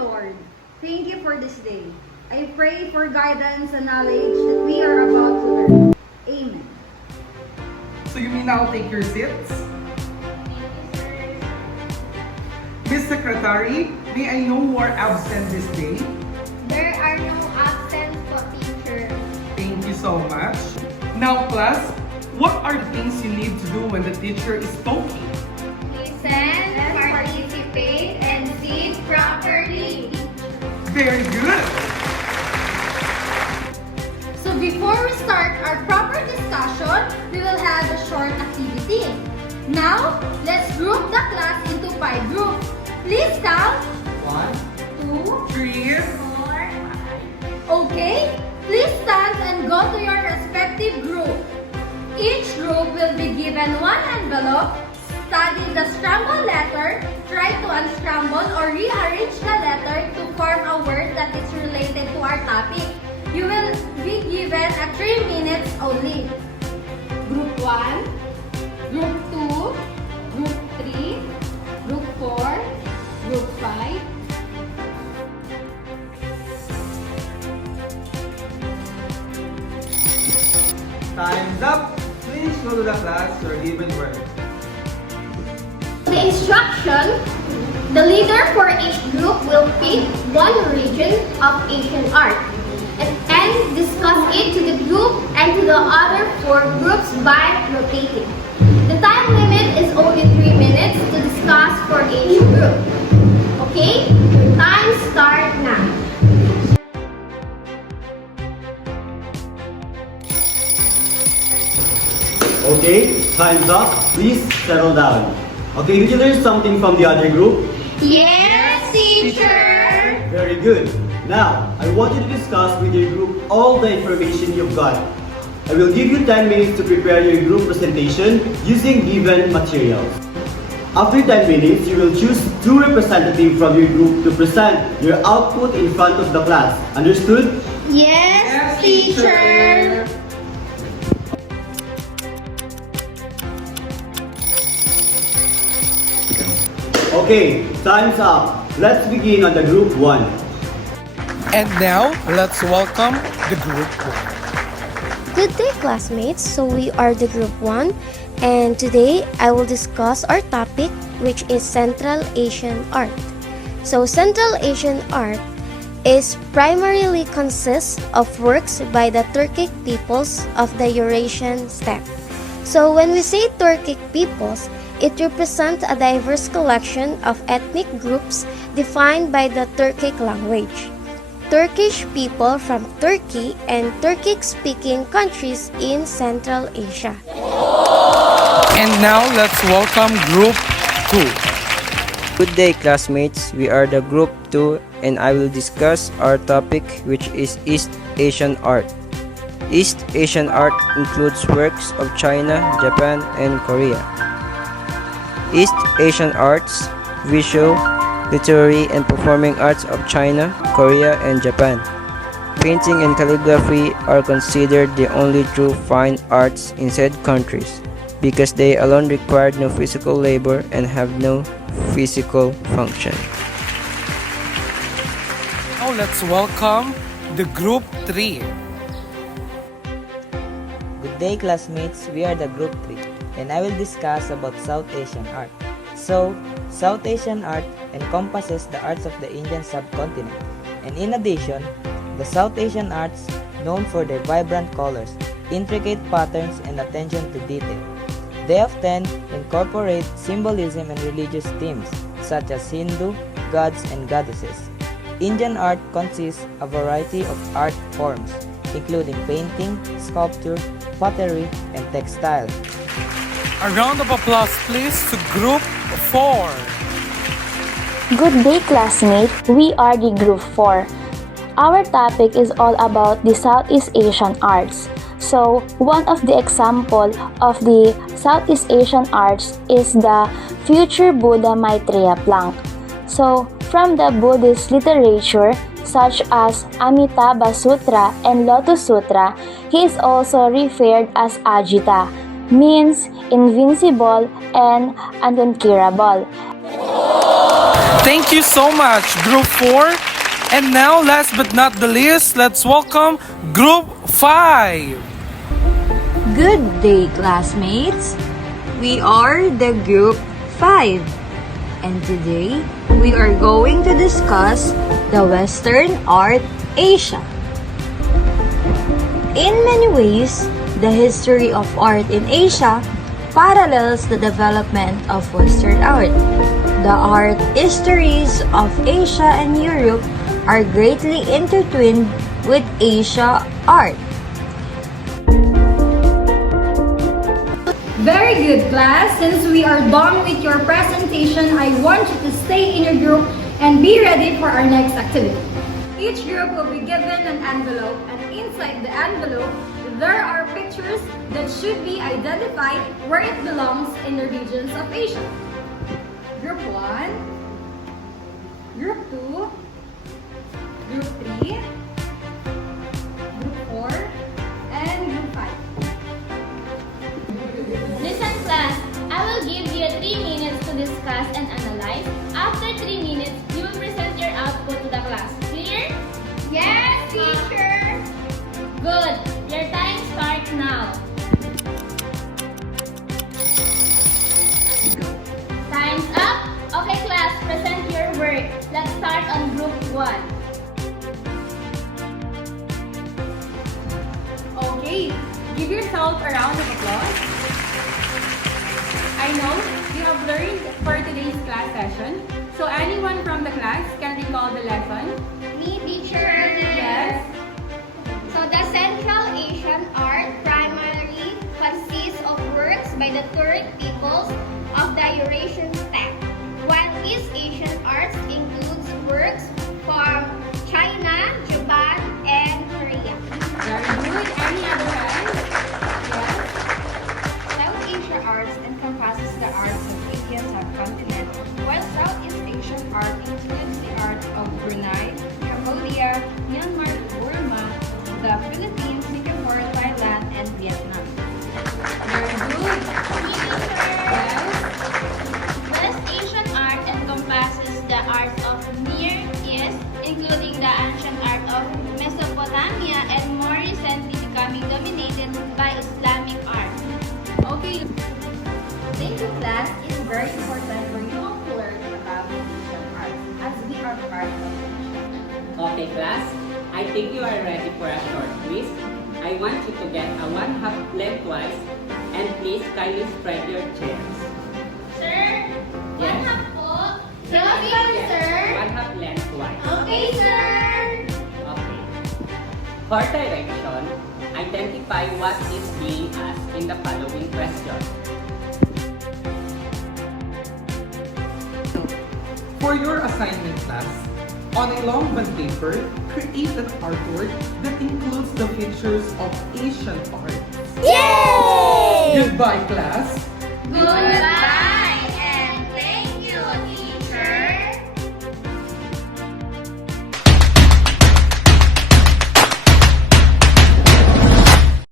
Lord. Thank you for this day. I pray for guidance and knowledge that we are about to learn. Amen. So you may now take your seats. Miss Secretary, may I know who are absent this day? There are no absence for teacher. Thank you so much. Now class, what are the things you need to do when the teacher is talking? Listen, participate, and sit properly. Very good! So before we start our proper discussion, we will have a short activity. Now, let's group the class into 5 groups. Please count. 1, 2, 3, 4. Okay, please stand and go to your respective group. Each group will be given one envelope. Study the scrambled letter. Try to unscramble or rearrange the letter to form a word that is related to our topic. You will be given 3 minutes only. Group 1, Group 2, Group 3, Group 4, Group 5. Time's up! Please go to the class your given word. The instruction, the leader for each group will pick one region of Asian art and discuss it to the group and to the other 4 groups by rotating. The time limit is only 3 minutes to discuss for each group. Okay? Your time start now. Okay, time's up. Please settle down. Okay, did you learn something from the other group? Yes, teacher! Very good. Now, I want you to discuss with your group all the information you've got. I will give you 10 minutes to prepare your group presentation using given materials. After 10 minutes, you will choose 2 representatives from your group to present your output in front of the class. Understood? Yes, teacher! Okay, time's up. Let's begin on the group 1. And now, let's welcome the group 1. Good day, classmates. So we are the group 1, and today I will discuss our topic, which is Central Asian art. So Central Asian art is primarily consists of works by the Turkic peoples of the Eurasian steppe. So when we say Turkic peoples, it represents a diverse collection of ethnic groups defined by the Turkic language. Turkish people from Turkey and Turkic-speaking countries in Central Asia. And now, let's welcome group 2. Good day, classmates. We are the group 2 and I will discuss our topic, which is East Asian art. East Asian art includes works of China, Japan, and Korea. East Asian arts, visual, literary, and performing arts of China, Korea, and Japan. Painting and calligraphy are considered the only true fine arts in said countries because they alone require no physical labor and have no physical function. Now, let's welcome the group 3. Good day, classmates. We are the group 3 and I will discuss about South Asian art. So, South Asian art encompasses the arts of the Indian subcontinent, and in addition, the South Asian arts known for their vibrant colors, intricate patterns, and attention to detail. They often incorporate symbolism and religious themes such as Hindu gods and goddesses. Indian art consists of a variety of art forms, including painting, sculpture, pottery, and textile. A round of applause, please, to group 4. Good day, classmates. We are the group 4. Our topic is all about the Southeast Asian arts. So, one of the example of the Southeast Asian arts is the future Buddha Maitreya Plank. So, from the Buddhist literature such as Amitabha Sutra and Lotus Sutra, he is also referred as Ajita, means invincible and unconquerable. Thank you so much, Group 4. And now, last but not the least, let's welcome Group 5. Good day, classmates. We are the Group 5. And today, we are going to discuss the Western Art Asia. In many ways, the history of art in Asia parallels the development of Western art. The art histories of Asia and Europe are greatly intertwined with Asia art. Very good, class. Since we are done with your presentation, I want you to stay in your group and be ready for our next activity. Each group will be given an envelope, and inside the envelope, there are pictures that should be identified where it belongs in the regions of Asia. Group 1, Group 2, Group 3, Group 4, and Group 5. Listen, class. I will give you 3 minutes to discuss and analyze. After 3 minutes, you will present your output to the class. Clear? Yes, teacher. Good. Your time starts now. Time's up. Okay, class. Present your work. Let's start on Group 1. Okay, give yourself a round of applause. I know you have learned for today's class session. So anyone from the class can recall the lesson? Me, teacher. Yes. So the Central Asian art primarily consists of works by the Turkic peoples of the Eurasian steppe, while East Asian arts includes works from China, Japan, and Korea. Very good. Any other hands? Yes. South Asia arts encompasses the arts of Indian subcontinent, while Southeast Asian art includes the art of Brunei, Cambodia, Myanmar, Burma, the Philippines, Singapore, Thailand, and Vietnam. Very good. Yes. West Asian art encompasses the art of Near East, including the ancient art of Mesopotamia and more recently becoming dominated by Islamic art. Okay. Thank you, class. It's very important for you all to learn about Asian arts as we are part of Asia. Okay, class. I think you are ready for a short quiz. I want you to get a 1/2 lengthwise and please kindly spread your chairs. Sir, Yes. 1/2 po. Yes. Sir. 1/2 lengthwise. Okay, sir. Okay. For direction, identify what is being asked in the following question. For your assignment class, on a long bond paper, create an artwork that includes the features of Asian art. Yay! Goodbye, class! Goodbye.